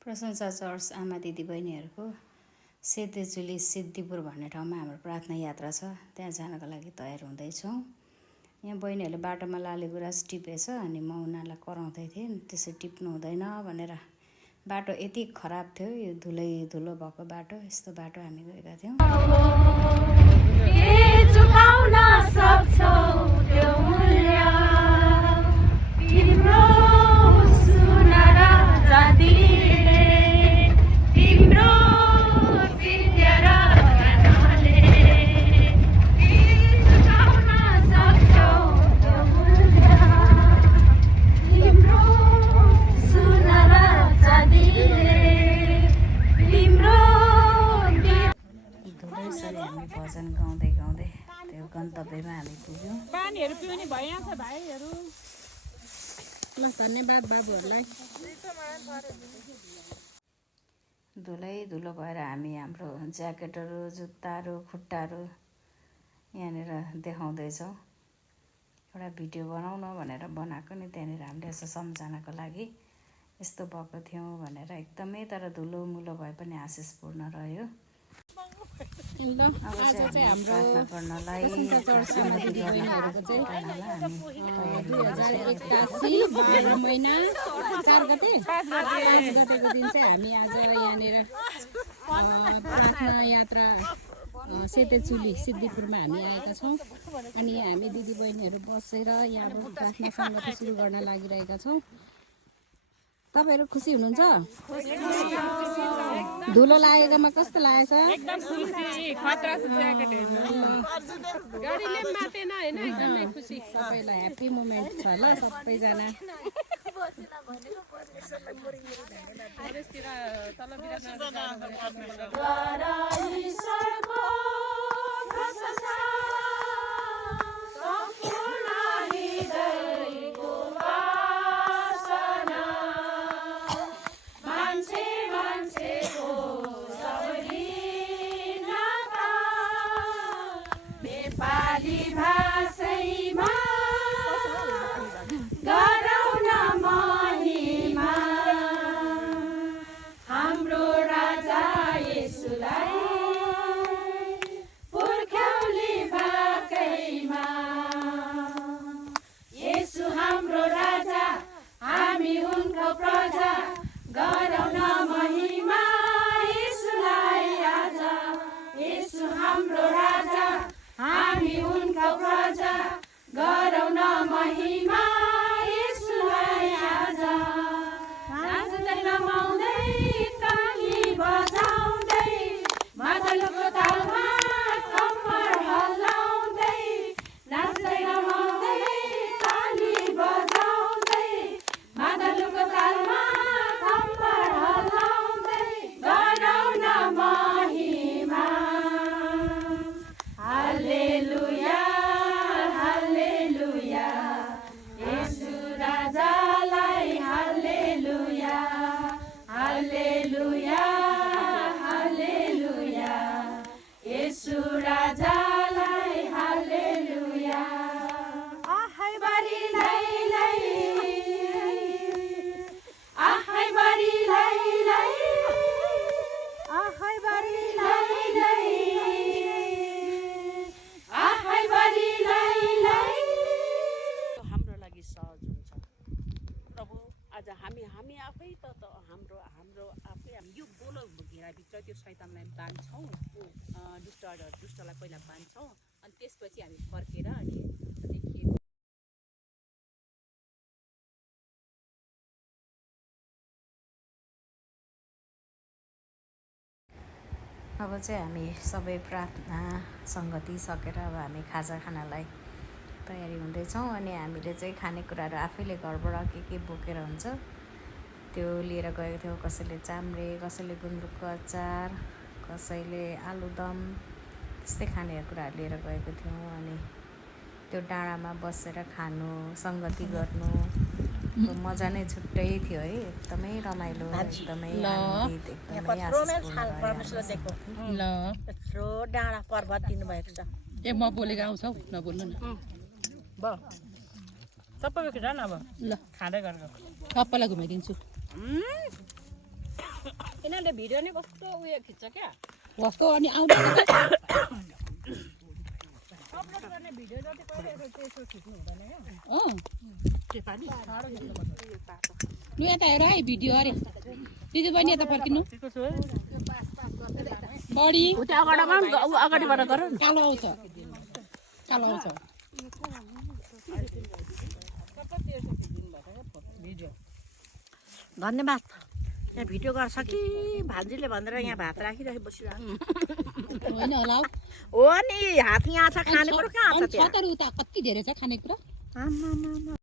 प्रशंसा चर्च आमा दिदी बहिनीहरूको सेतेचुली सिद्धिपुर भन्ने ठाउँमा हाम्रो प्रार्थना यात्रा छ। त्यहाँ जानको लागि तयार हुँदैछौँ। यहाँ बहिनीहरूले बाटोमा लाले गुराँस टिपेछ अनि म उनीहरूलाई कराउँदै थिएँ त्यसै टिप्नु हुँदैन भनेर। बाटो यति खराब थियो, यो धुलो भएको बाटो, यस्तो बाटो हामी गएका थियौँ। भजन गाउँदै गाउँदै त्यो गन्तव्यमा हामी पुग्यौँ। पानीहरू पिउने भइहाल्छ भाइहरू। ल धन्यवाद बाबुहरूलाई। धुलो भएर हामी हाम्रो ज्याकेटहरू, जुत्ताहरू, खुट्टाहरू यहाँनिर देखाउँदैछौँ। एउटा भिडियो बनाउन भनेर बनाएको नि, त्यहाँनिर हामीले यसो सम्झनाको लागि यस्तो भएको थियौँ भनेर। एकदमै तर धुलोमुलो भए पनि आशिषपूर्ण रह्यो। ल आज चाहिँ हाम्रो प्रशंसा चर्च आमा दिदी बहिनीहरूको चाहिँ 2081 12 महिना 4 गते 5 गतेको दिन चाहिँ हामी आज यहाँनिर प्रार्थना यात्रा सेतेचुली सिद्धिपुरमा हामी आएका छौँ। अनि हामी दिदी बहिनीहरू बसेर यहाँ प्रार्थना सङ्गति सुरु गर्न लागिरहेका छौँ। तपाईहरु खुसी हुनुहुन्छ? धुलो लागेकोमा कस्तो लागेछ? एकदम खुसी, खतरा छ ज्याकेट हेर्नु। गाडीले मातेन हैन, एकदमै खुसी। सबैलाई ह्यापी मोमेन्ट छ ल सबैजना। हामी आफै त हाम्रो आफै हामी यो गोलो घेराभित्र त्यो शैतानलाई बाँध्छौँ, दुष्टलाई पहिला बाँध्छौँ अनि त्यसपछि हामी फर्केर अनि अब चाहिँ हामी सबै प्रार्थना सङ्गति सकेर अब हामी खाजा खानालाई तयारी हुँदैछौँ। अनि हामीले चाहिँ खानेकुराहरू आफैले घरबाट के बोकेर हुन्छ त्यो लिएर गएको थियौँ। कसैले चाम्रे, कसैले गुन्द्रुकको अचार, कसैले आलुदम, त्यस्तै खानेकुराहरू लिएर गएको थियौँ। अनि त्यो डाँडामा बसेर खानु, सङ्गति गर्नु मजा नै छुट्टै थियो है। एकदमै रमाइलो, एकदमै आनन्दित, एकदमै ल डाँडा पर्वत दिनुभएको छ। ए म बोलेको आउँछ हौ, नबोल्नु न। सबै खिचा न अब ल खाँदै गरेको सबैलाई घुमाइदिन्छु। यिनीहरूले भिडियो नै कस्तो उयो खिच्छ क्या कस्तो अनि आउँदा अपलोड गर्ने भिडियो जति पहिला त्यसो खिच्नु हुँदैन क्या लु यता हेर है भिडियो अरे दिदी बहिनी यता फर्किनु बढी अगाडिबाट गर कालो आउँछ कालो आउँछ धन्यवाद यहाँ भिडियो गर्छ कि भान्जीले भनेर यहाँ भात राखिराखि बसिरहेको होइन होला हौ हो नि हात यहाँ छ खानेकुरो कहाँ छ छ तर उता कति धेरै छ खानेकुरा त्यहाँ